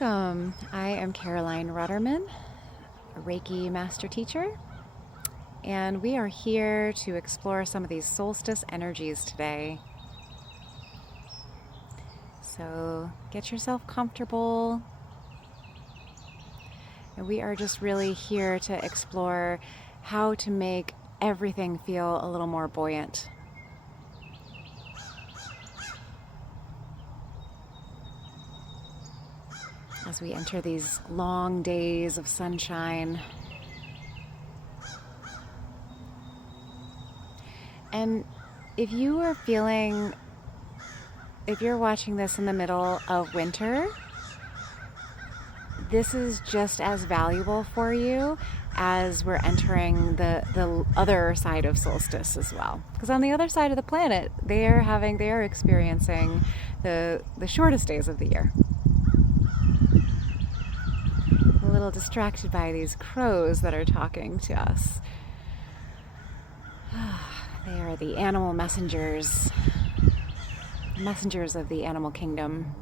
Welcome. I am Caroline Rudderman, a Reiki Master Teacher, and we are here to explore some of these solstice energies today. So get yourself comfortable, and we are just really here to explore how to make everything feel a little more buoyant. As we enter these long days of sunshine. And if you're watching this in the middle of winter, this is just as valuable for you as we're entering the other side of solstice as well. Because on the other side of the planet, they are experiencing the shortest days of the year. A little distracted by these crows that are talking to us. They are the animal messengers of the animal kingdom.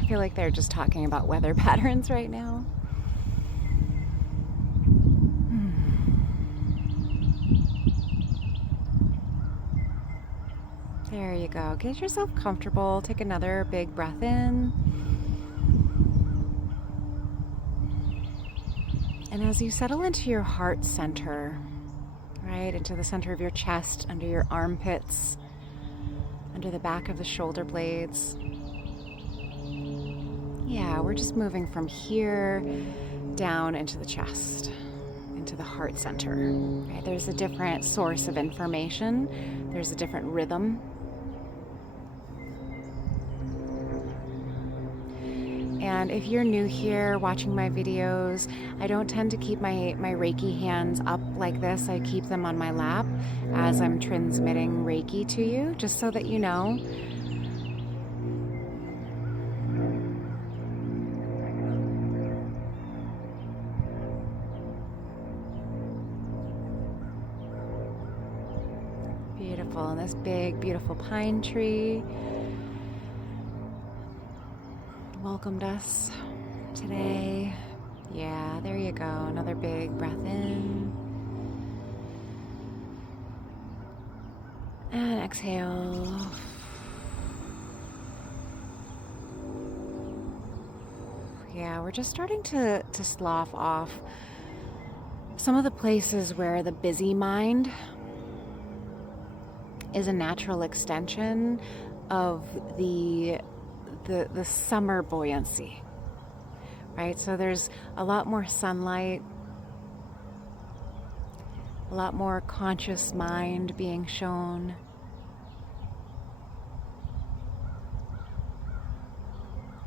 I feel like they're just talking about weather patterns right now. There you go. Get yourself comfortable. Take another big breath in. And as you settle into your heart center, right, into the center of your chest, under your armpits, under the back of the shoulder blades. Yeah, we're just moving from here down into the chest, into the heart center. Right? There's a different source of information. There's a different rhythm. And if you're new here watching my videos, I don't tend to keep my Reiki hands up like this. I keep them on my lap as I'm transmitting Reiki to you, just so that you know. Beautiful. And this big, beautiful pine tree welcomed us today. Yeah, there you go. Another big breath in. And exhale. Yeah, we're just starting to slough off some of the places where the busy mind is a natural extension of the summer buoyancy, right? So there's a lot more sunlight, a lot more conscious mind being shown.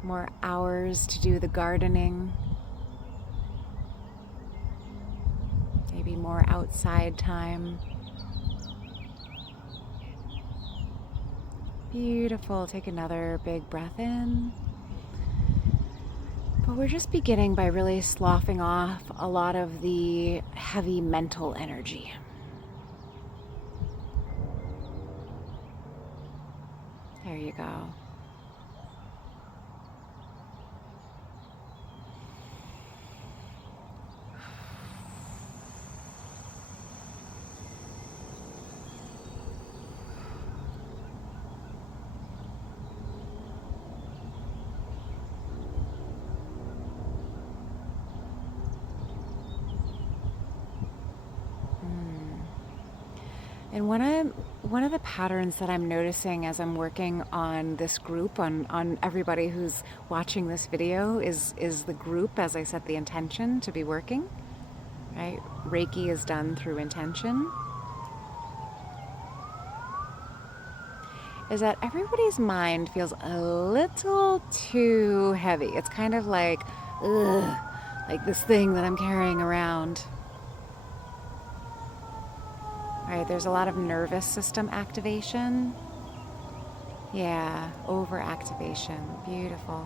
More hours to do the gardening. Maybe more outside time. Beautiful. Take another big breath in. But we're just beginning by really sloughing off a lot of the heavy mental energy. There you go. And one of the patterns that I'm noticing as I'm working on this group, on everybody who's watching this video, is the group as I set the intention to be working, right? Reiki is done through intention. Is that everybody's mind feels a little too heavy. It's kind of like, ugh, like this thing that I'm carrying around. Right, there's a lot of nervous system activation. Yeah, overactivation. Beautiful.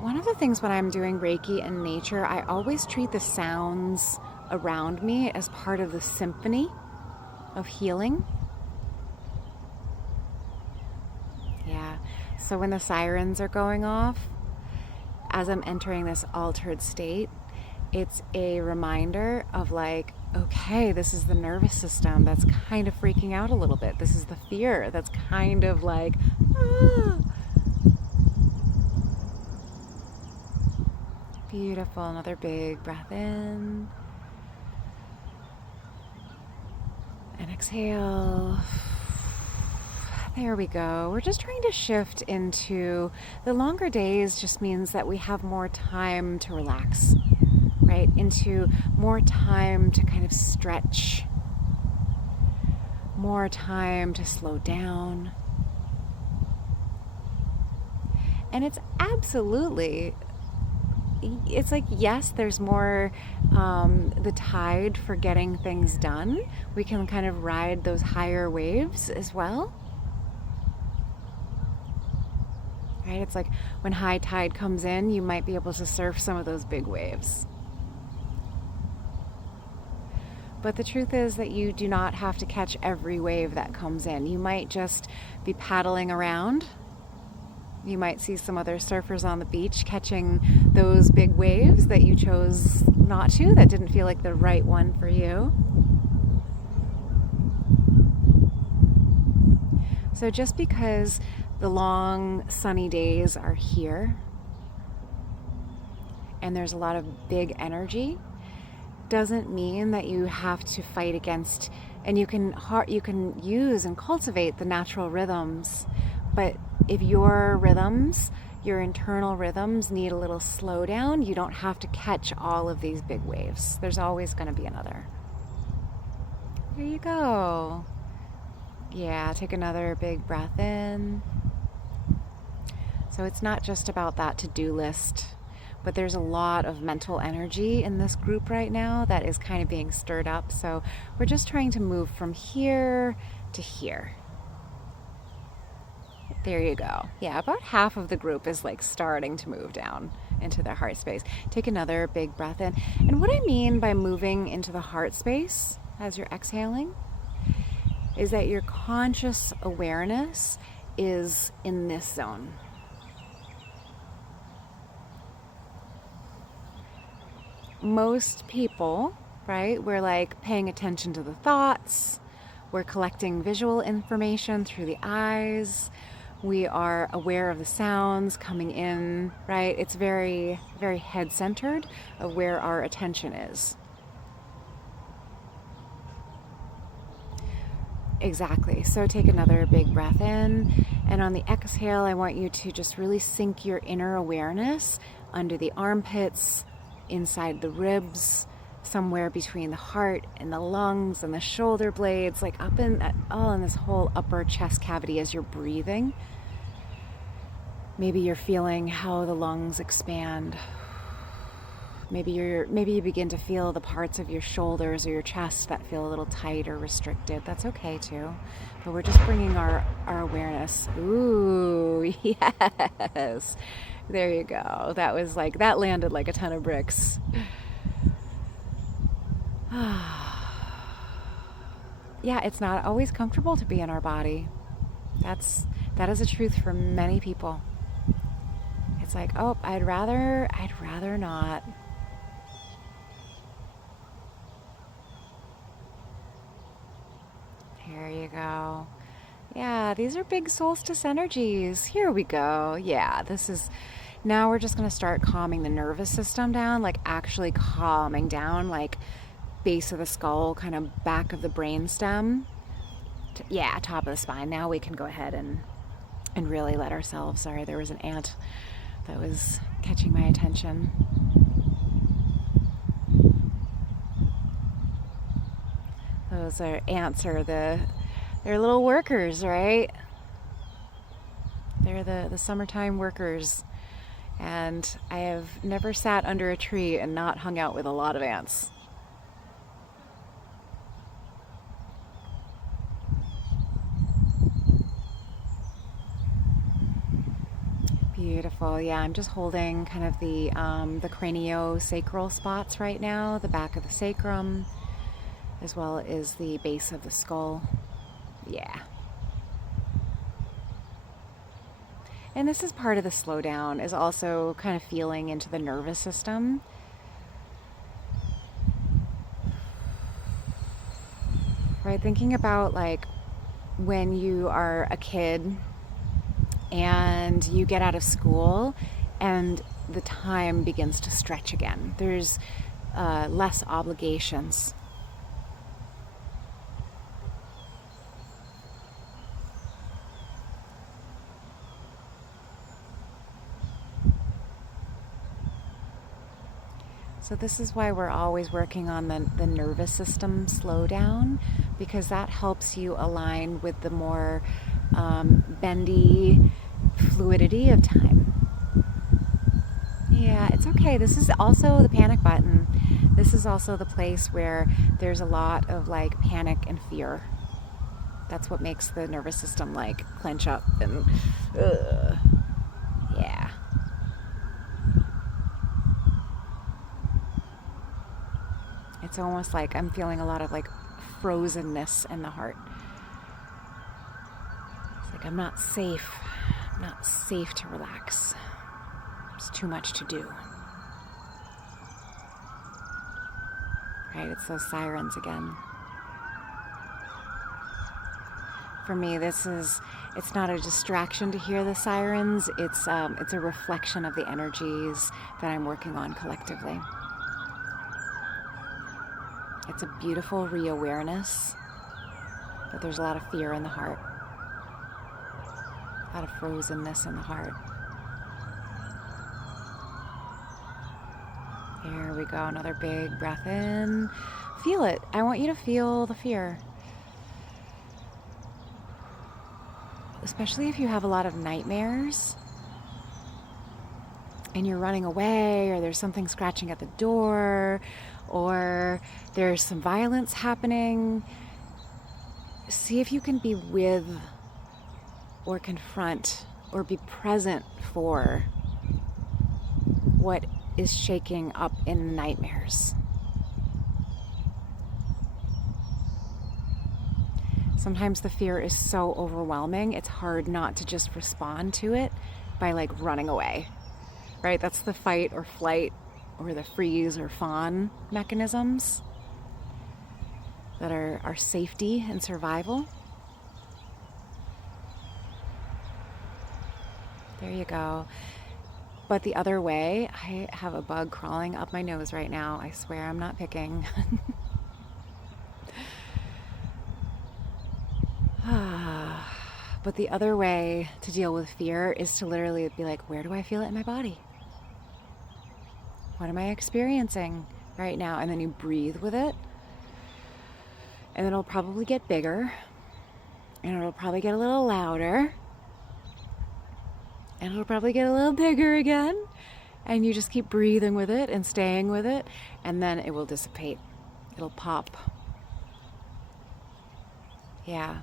One of the things when I'm doing Reiki in nature, I always treat the sounds around me as part of the symphony of healing. Yeah, so when the sirens are going off, as I'm entering this altered state, it's a reminder of like, okay, this is the nervous system that's kind of freaking out a little bit. This is the fear that's kind of like, ah. Beautiful. Another big breath in. And exhale. There we go. We're just trying to shift into the longer days just means that we have more time to relax, right? Into more time to kind of stretch, more time to slow down. And it's absolutely, it's like, yes, there's more the tide for getting things done. We can kind of ride those higher waves as well. Right? It's like when high tide comes in, you might be able to surf some of those big waves. But the truth is that you do not have to catch every wave that comes in. You might just be paddling around. You might see some other surfers on the beach catching those big waves that you chose not to, that didn't feel like the right one for you. So just because the long sunny days are here and there's a lot of big energy doesn't mean that you have to fight against, and you can use and cultivate the natural rhythms. But if your rhythms, your internal rhythms, need a little slowdown, you don't have to catch all of these big waves. There's always going to be another. There you go. Yeah, take another big breath in. So it's not just about that to-do list, but there's a lot of mental energy in this group right now that is kind of being stirred up. So we're just trying to move from here to here. There you go. Yeah, about half of the group is like starting to move down into their heart space. Take another big breath in. And what I mean by moving into the heart space as you're exhaling is that your conscious awareness is in this zone. Most people, right, we're like paying attention to the thoughts, we're collecting visual information through the eyes, we are aware of the sounds coming in, right? It's very, very head-centered of where our attention is. Exactly. So take another big breath in, and on the exhale, I want you to just really sink your inner awareness under the armpits, inside the ribs, somewhere between the heart and the lungs and the shoulder blades, like up in that, all in this whole upper chest cavity as you're breathing. Maybe you're feeling how the lungs expand. Maybe you begin to feel the parts of your shoulders or your chest that feel a little tight or restricted. That's okay too. But we're just bringing our awareness. Ooh, yes. There you go. That landed like a ton of bricks. Yeah, it's not always comfortable to be in our body. That is a truth for many people. It's like, oh, I'd rather not. There you go. Yeah, these are big solstice energies. Here we go. Yeah, now we're just going to start calming the nervous system down, like actually calming down, like base of the skull, kind of back of the brainstem. Yeah, top of the spine. Now we can go ahead and really let ourselves, sorry, there was an ant that was catching my attention. Those ants they're little workers, right? They're the summertime workers. And I have never sat under a tree and not hung out with a lot of ants. Beautiful. Yeah, I'm just holding kind of the craniosacral spots right now, the back of the sacrum, as well as the base of the skull. Yeah. And this is part of the slowdown, is also kind of feeling into the nervous system. Right, thinking about like when you are a kid and you get out of school and the time begins to stretch again. There's less obligations. So this is why we're always working on the nervous system slowdown, because that helps you align with the more bendy fluidity of time. Yeah, it's okay. This is also the panic button. This is also the place where there's a lot of like panic and fear. That's what makes the nervous system like clench up and yeah. It's almost like I'm feeling a lot of like frozenness in the heart. It's like I'm not safe. I'm not safe to relax. It's too much to do. Right? It's those sirens again. For me, it's not a distraction to hear the sirens. It's a reflection of the energies that I'm working on collectively. It's a beautiful reawareness that there's a lot of fear in the heart, a lot of frozenness in the heart. Here we go, another big breath in. Feel it. I want you to feel the fear. Especially if you have a lot of nightmares and you're running away, or there's something scratching at the door, or there's some violence happening. See if you can be with or confront or be present for what is shaking up in the nightmares. Sometimes the fear is so overwhelming, it's hard not to just respond to it by like running away, right? That's the fight or flight or the freeze or fawn mechanisms that are our safety and survival. There you go. But the other way, I have a bug crawling up my nose right now. I swear I'm not picking. But the other way to deal with fear is to literally be like, where do I feel it in my body? What am I experiencing right now? And then you breathe with it. And it'll probably get bigger. And it'll probably get a little louder. And it'll probably get a little bigger again. And you just keep breathing with it and staying with it. And then it will dissipate. It'll pop. Yeah.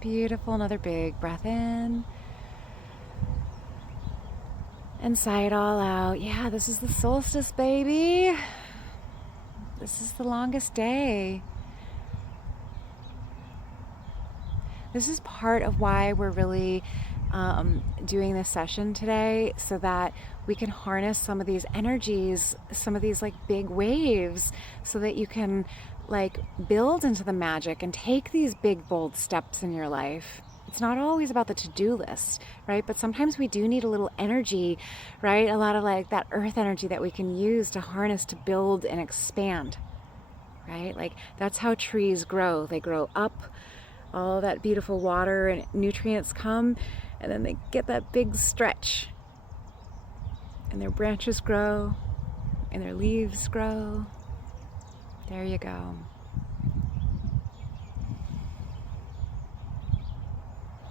Beautiful. Another big breath in. And sigh it all out. Yeah, this is the solstice, baby. This is the longest day. This is part of why we're really doing this session today, so that we can harness some of these energies, some of these like big waves, so that you can like build into the magic and take these big, bold steps in your life. It's not always about the to-do list, right? But sometimes we do need a little energy, right? A lot of like that earth energy that we can use to harness to build and expand, right? Like that's how trees grow. They grow up, all that beautiful water and nutrients come, and then they get that big stretch. And their branches grow, and their leaves grow. There you go.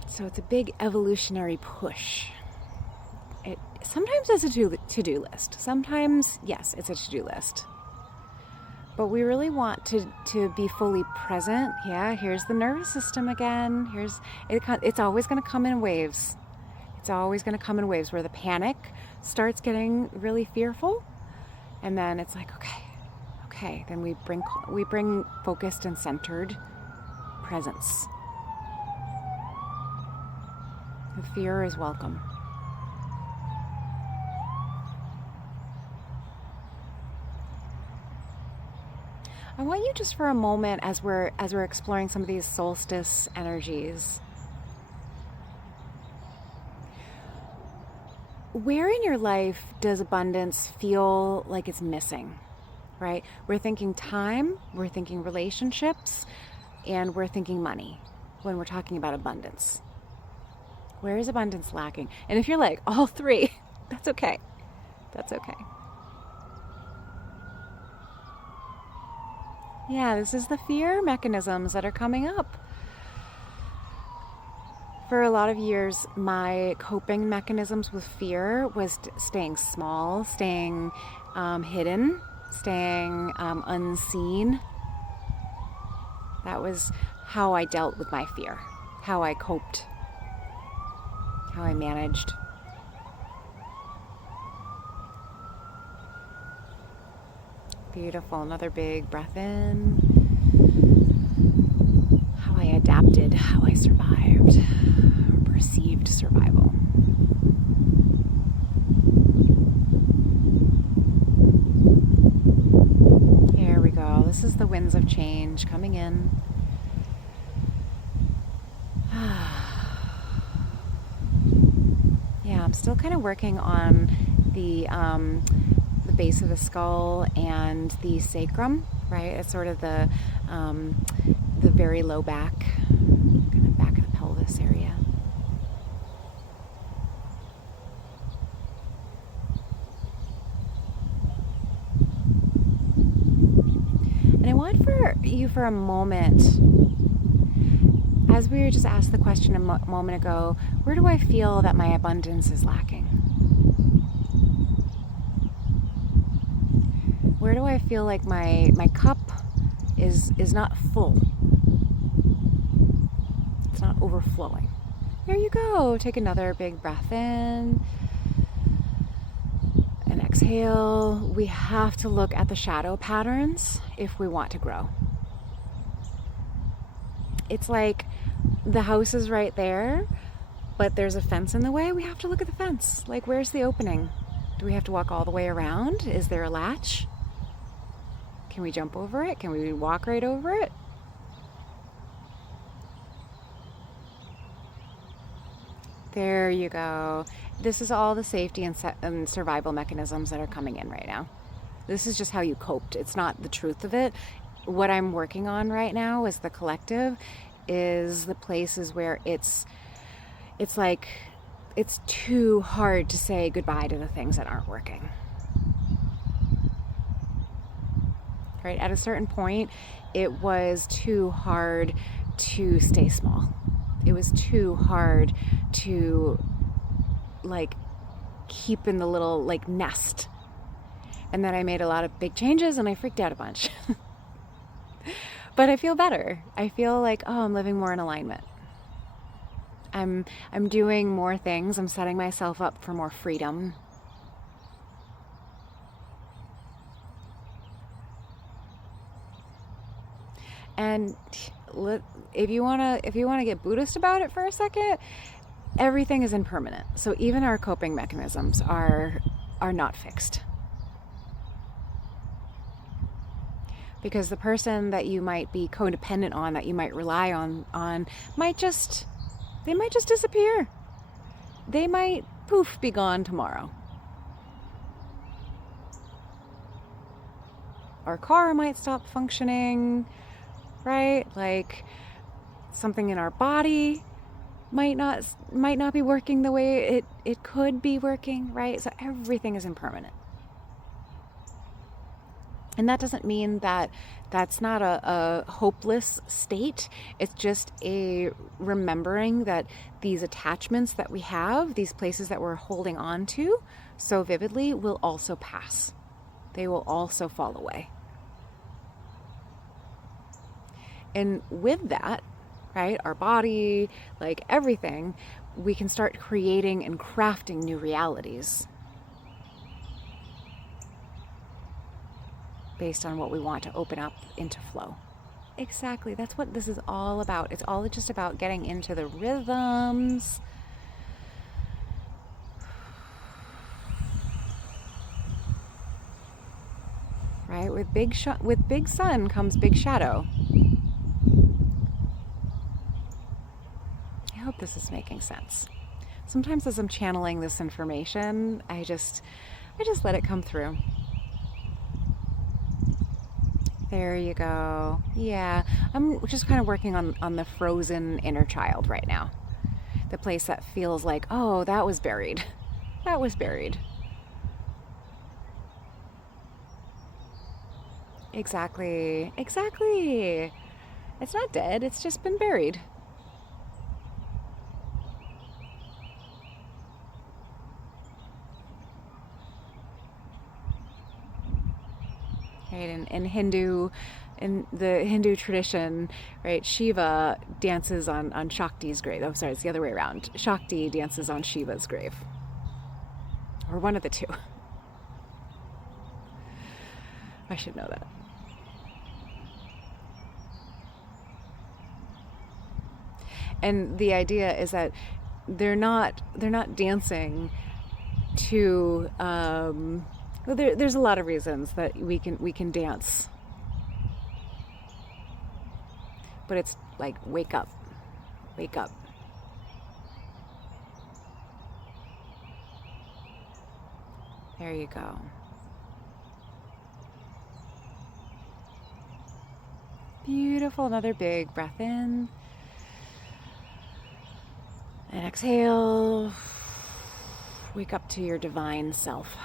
So it's a big evolutionary push. Sometimes it's a to-do list. Sometimes, yes, it's a to-do list. But we really want to be fully present. Yeah, here's the nervous system again. It's always going to come in waves. It's always going to come in waves where the panic starts getting really fearful. And then it's like, okay. Then we bring focused and centered presence. The fear is welcome. I want you just for a moment, as we're exploring some of these solstice energies, where in your life does abundance feel like it's missing, right? We're thinking time, we're thinking relationships, and we're thinking money when we're talking about abundance. Where is abundance lacking? And if you're like, all three, that's okay. That's okay. Yeah, this is the fear mechanisms that are coming up. For a lot of years, my coping mechanisms with fear was staying small, staying hidden, staying unseen. That was how I dealt with my fear, how I coped, how I managed. Beautiful. Another big breath in. How I adapted, how I survived, or perceived survival. Here we go. This is the winds of change coming in. Yeah, I'm still kind of working on the base of the skull and the sacrum, right? It's sort of the very low back, kind of back of the pelvis area. And I want for a moment, as we were just asked the question a moment ago, where do I feel that my abundance is lacking? Where do I feel like my cup is not full? It's not overflowing. There you go. Take another big breath in and exhale. We have to look at the shadow patterns if we want to grow. It's like the house is right there, but there's a fence in the way. We have to look at the fence. Like, where's the opening? Do we have to walk all the way around? Is there a latch? Can we jump over it? Can we walk right over it? There you go. This is all the safety and survival mechanisms that are coming in right now. This is just how you coped. It's not the truth of it. What I'm working on right now is the collective, is the places where it's like it's too hard to say goodbye to the things that aren't working. Right? At a certain point, it was too hard to stay small. It was too hard to keep in the little nest. And then I made a lot of big changes and I freaked out a bunch. But I feel better. I feel like, I'm living more in alignment. I'm doing more things. I'm setting myself up for more freedom. And if you wanna get Buddhist about it for a second, everything is impermanent. So even our coping mechanisms are not fixed. Because the person that you might be codependent on, that you might rely on might just disappear. They might be gone tomorrow. Our car might stop functioning, right? Like something in our body might not be working the way it could be working, right? So everything is impermanent. And that doesn't mean that that's not a hopeless state. It's just a remembering that these attachments that we have, these places that we're holding on to so vividly, will also pass. They will also fall away. And with that, right, our body, like everything, we can start creating and crafting new realities based on what we want to open up into flow. Exactly. That's what this is all about. It's all just about getting into the rhythms. Right? With big sun comes big shadow. I hope this is making sense. Sometimes as I'm channeling this information, I just let it come through. There you go. Yeah, I'm just kind of working on the frozen inner child right now. The place that feels like, oh, that was buried. That was buried. Exactly. Exactly. It's not dead, it's just been buried. Right? In the Hindu tradition, right, Shiva dances on Shakti's grave. Oh, sorry, it's the other way around. Shakti dances on Shiva's grave. Or one of the two. I should know that. And the idea is that they're not dancing to well, there's a lot of reasons that we can dance, but it's like wake up. There you go. Beautiful. Another big breath in and exhale. Wake up to your divine self.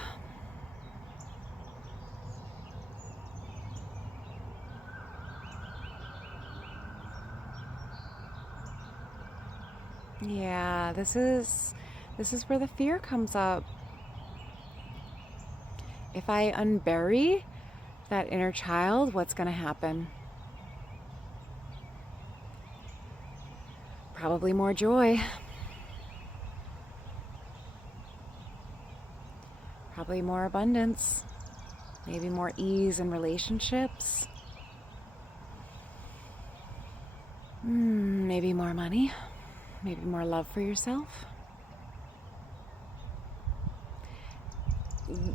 Yeah, this is where the fear comes up. If I unbury that inner child, what's going to happen? Probably more joy. Probably more abundance. Maybe more ease in relationships. Maybe more money. Maybe more love for yourself.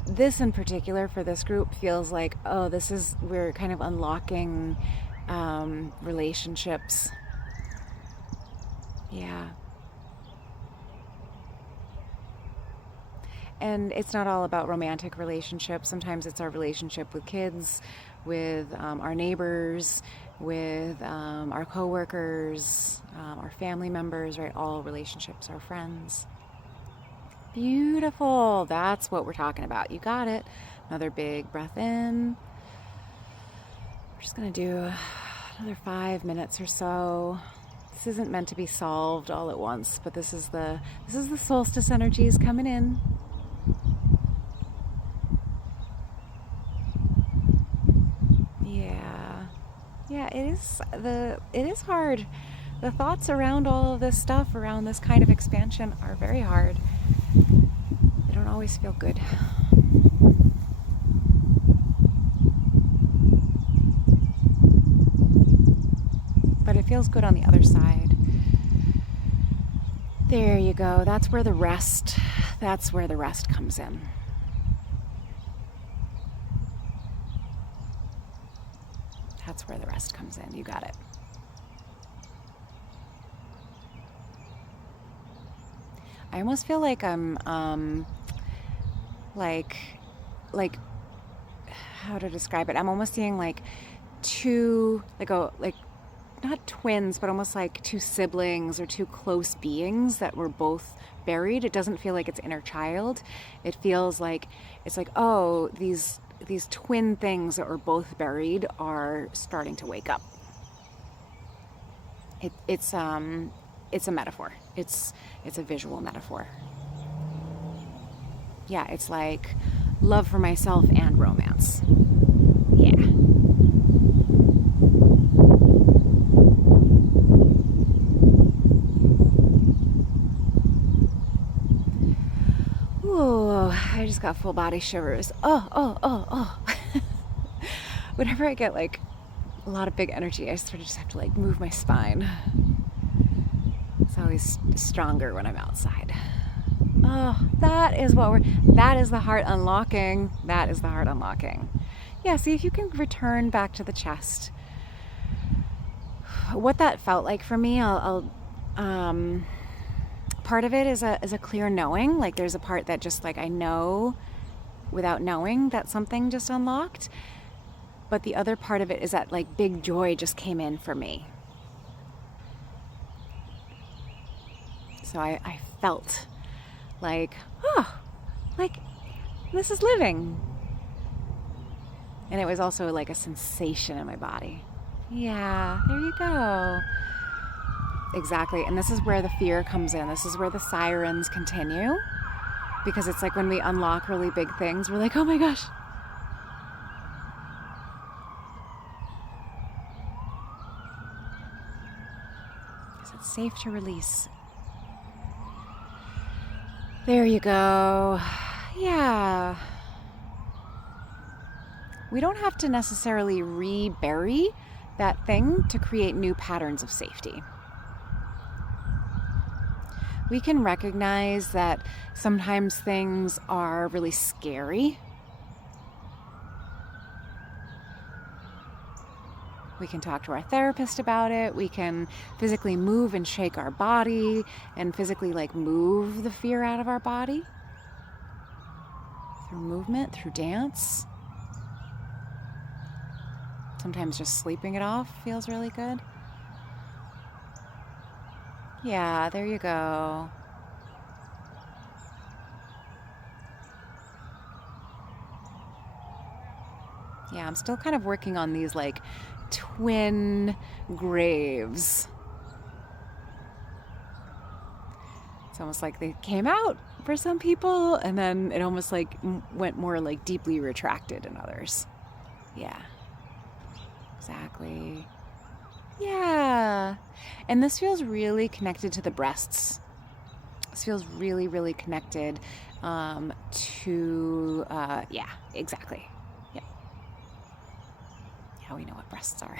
This in particular for this group feels like, oh, we're kind of unlocking relationships. Yeah. And it's not all about romantic relationships. Sometimes it's our relationship with kids, with our neighbors, with our coworkers, our family members, right? All relationships, our friends. Beautiful. That's what we're talking about. You got it. Another big breath in. We're just going to do another 5 minutes or so. This isn't meant to be solved all at once, but this is the solstice energies coming in. Yeah, it is hard. The thoughts around all of this stuff, around this kind of expansion, are very hard. They don't always feel good. But it feels good on the other side. There you go. That's where the rest comes in. That's where the rest comes in. You got it. I almost feel like I'm like how to describe it. I'm almost seeing like two not twins, but almost like two siblings or two close beings that were both buried. It doesn't feel like it's inner child. It feels like it's like, oh, these twin things that were both buried are starting to wake up. It's a metaphor. It's a visual metaphor. Yeah, it's like love for myself and romance. Yeah. just got full body shivers. Oh. Whenever I get like a lot of big energy, I sort of just have to like move my spine. It's always stronger when I'm outside. Oh, that is the heart unlocking. That is the heart unlocking. Yeah, see if you can return back to the chest. What that felt like for me, part of it is a clear knowing. Like there's a part that just like I know without knowing that something just unlocked. But the other part of it is that like big joy just came in for me. So I felt like, like this is living. And it was also like a sensation in my body. Yeah, there you go. Exactly. And this is where the fear comes in. This is where the sirens continue. Because it's like when we unlock really big things, we're like, oh my gosh. Because it's safe to release. There you go. Yeah. We don't have to necessarily rebury that thing to create new patterns of safety. We can recognize that sometimes things are really scary. We can talk to our therapist about it. We can physically move and shake our body and physically like move the fear out of our body through movement, through dance. Sometimes just sleeping it off feels really good. Yeah, there you go. Yeah, I'm still kind of working on these like twin graves. It's almost like they came out for some people and then it almost like went more like deeply retracted in others. Yeah, exactly. Yeah. And this feels really connected to the breasts. This feels really, really connected to, yeah, exactly. Yeah. Yeah, we know what breasts are.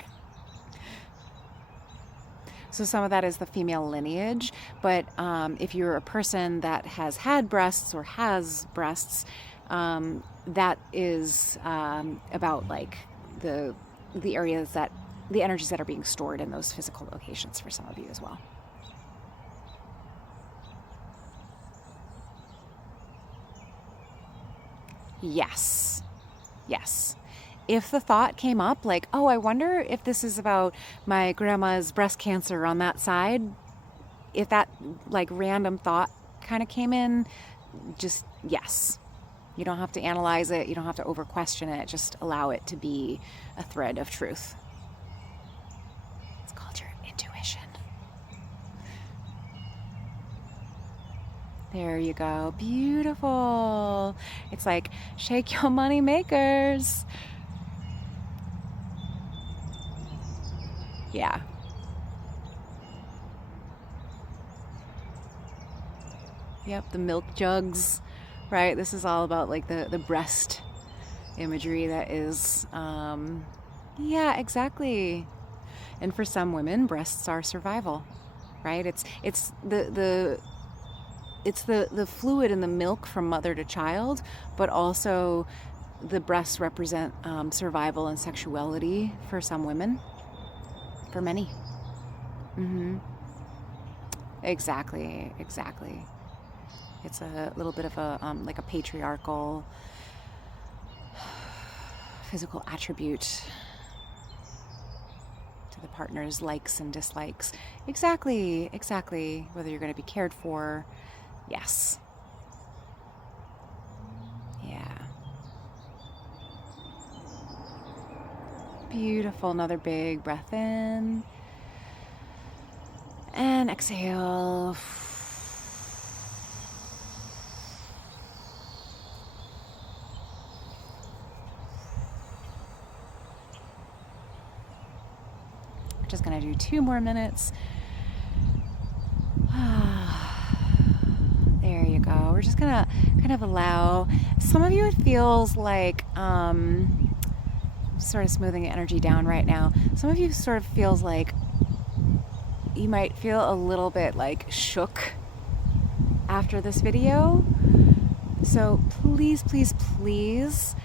So some of that is the female lineage, but if you're a person that has had breasts or has breasts, that is about like the areas that the energies that are being stored in those physical locations for some of you as well. Yes. If the thought came up like, oh, I wonder if this is about my grandma's breast cancer on that side, if that like random thought kind of came in, just yes. You don't have to analyze it. You don't have to over question it. Just allow it to be a thread of truth. It's called your intuition. There you go. Beautiful. It's like, shake your money makers. Yeah. Yep, the milk jugs, right? This is all about like the breast imagery that is, yeah, exactly. And for some women, breasts are survival, right? It's the fluid in the milk from mother to child, but also the breasts represent survival and sexuality for some women, for many. Mm-hmm. Exactly. It's a little bit of a like a patriarchal physical attribute to the partner's likes and dislikes. Exactly. Whether you're going to be cared for. Yes. Yeah. Beautiful. Another big breath in. And exhale. We're just going to do 2 more minutes. There you go. we're just gonna kind of allow. Some of you, it feels like sort of smoothing the energy down right now. Some of you sort of feels like you might feel a little bit like shook after this video. So please, please, please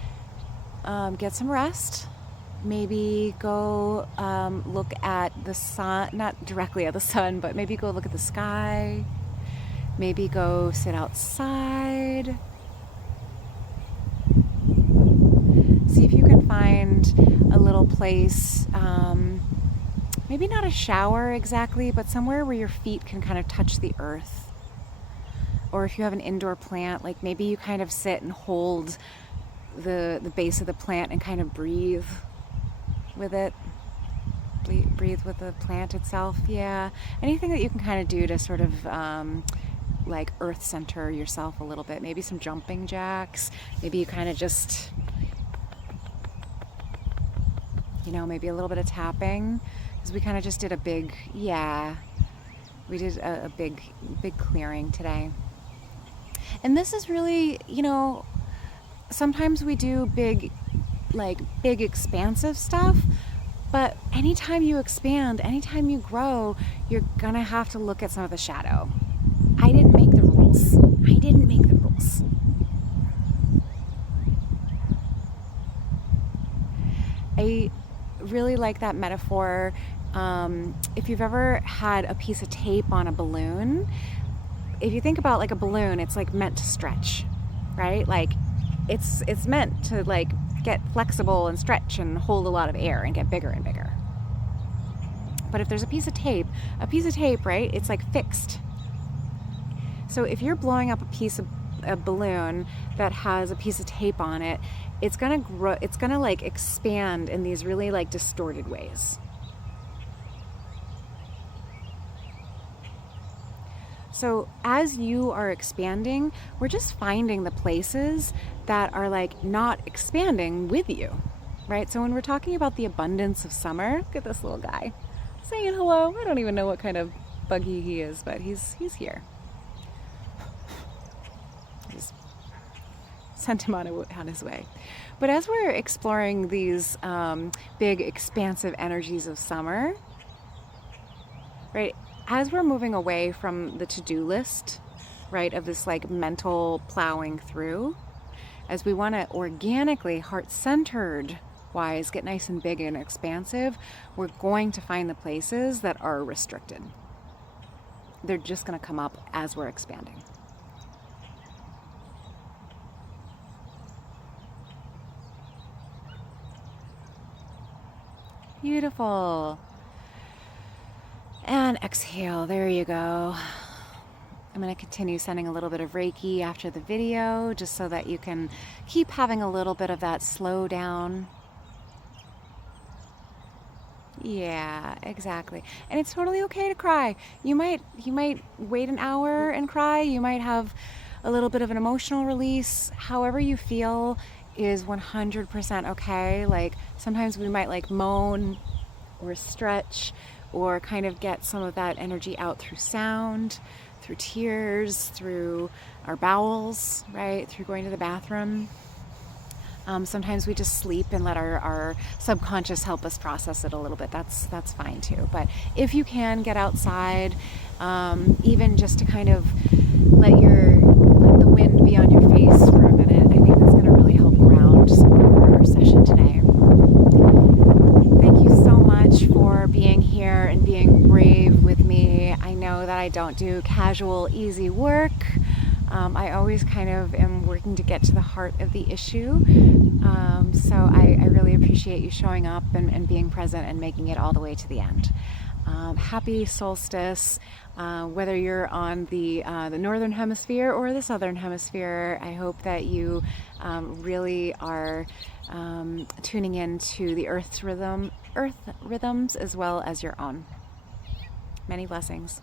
get some rest. Maybe go look at the sun, not directly at the sun, but maybe go look at the sky. Maybe go sit outside. See if you can find a little place, maybe not a shower exactly, but somewhere where your feet can kind of touch the earth. Or if you have an indoor plant, like maybe you kind of sit and hold the base of the plant and kind of breathe with it. Breathe with the plant itself. Yeah. Anything that you can kind of do to sort of like earth center yourself a little bit. Maybe some jumping jacks. Maybe you kind of just, maybe a little bit of tapping. Because we kind of just did a big, we did a big clearing today. And this is really, sometimes we do big expansive stuff, but anytime you expand, anytime you grow, you're gonna have to look at some of the shadow. I didn't make the rules. I really like that metaphor. If you've ever had a piece of tape on a balloon, if you think about like a balloon, it's like meant to stretch, right? Like it's meant to like get flexible and stretch and hold a lot of air and get bigger and bigger. But if there's a piece of tape, right, it's like fixed. So if you're blowing up a balloon that has a piece of tape on it, it's gonna grow, it's gonna like expand in these really like distorted ways. So as you are expanding, we're just finding the places that are like not expanding with you, right? So when we're talking about the abundance of summer, look at this little guy saying hello. I don't even know what kind of buggy he is, but he's here. Just sent him on his way. But as we're exploring these big expansive energies of summer, right? As we're moving away from the to-do list, right, of this like mental plowing through, as we want to organically, heart-centered wise, get nice and big and expansive, we're going to find the places that are restricted. They're just going to come up as we're expanding. Beautiful. And exhale, there you go. I'm going to continue sending a little bit of Reiki after the video, just so that you can keep having a little bit of that slow down. Yeah, exactly. And it's totally okay to cry. You might wait an hour and cry. You might have a little bit of an emotional release. However you feel is 100% okay. Like sometimes we might like moan or stretch or kind of get some of that energy out through sound, through tears, through our bowels, right? Through going to the bathroom. Sometimes we just sleep and let our subconscious help us process it a little bit. That's fine too. But if you can get outside, even just to kind of let the wind be on your face for a minute, I think that's going to really help ground some of our session today. Thank you so much for being here and being brave with me. I know that I don't do casual, easy work. I always kind of am working to get to the heart of the issue. So I really appreciate you showing up and being present and making it all the way to the end. Happy solstice. Whether you're on the northern hemisphere or the southern hemisphere, I hope that you really are tuning into the earth rhythms as well as your own. Many blessings.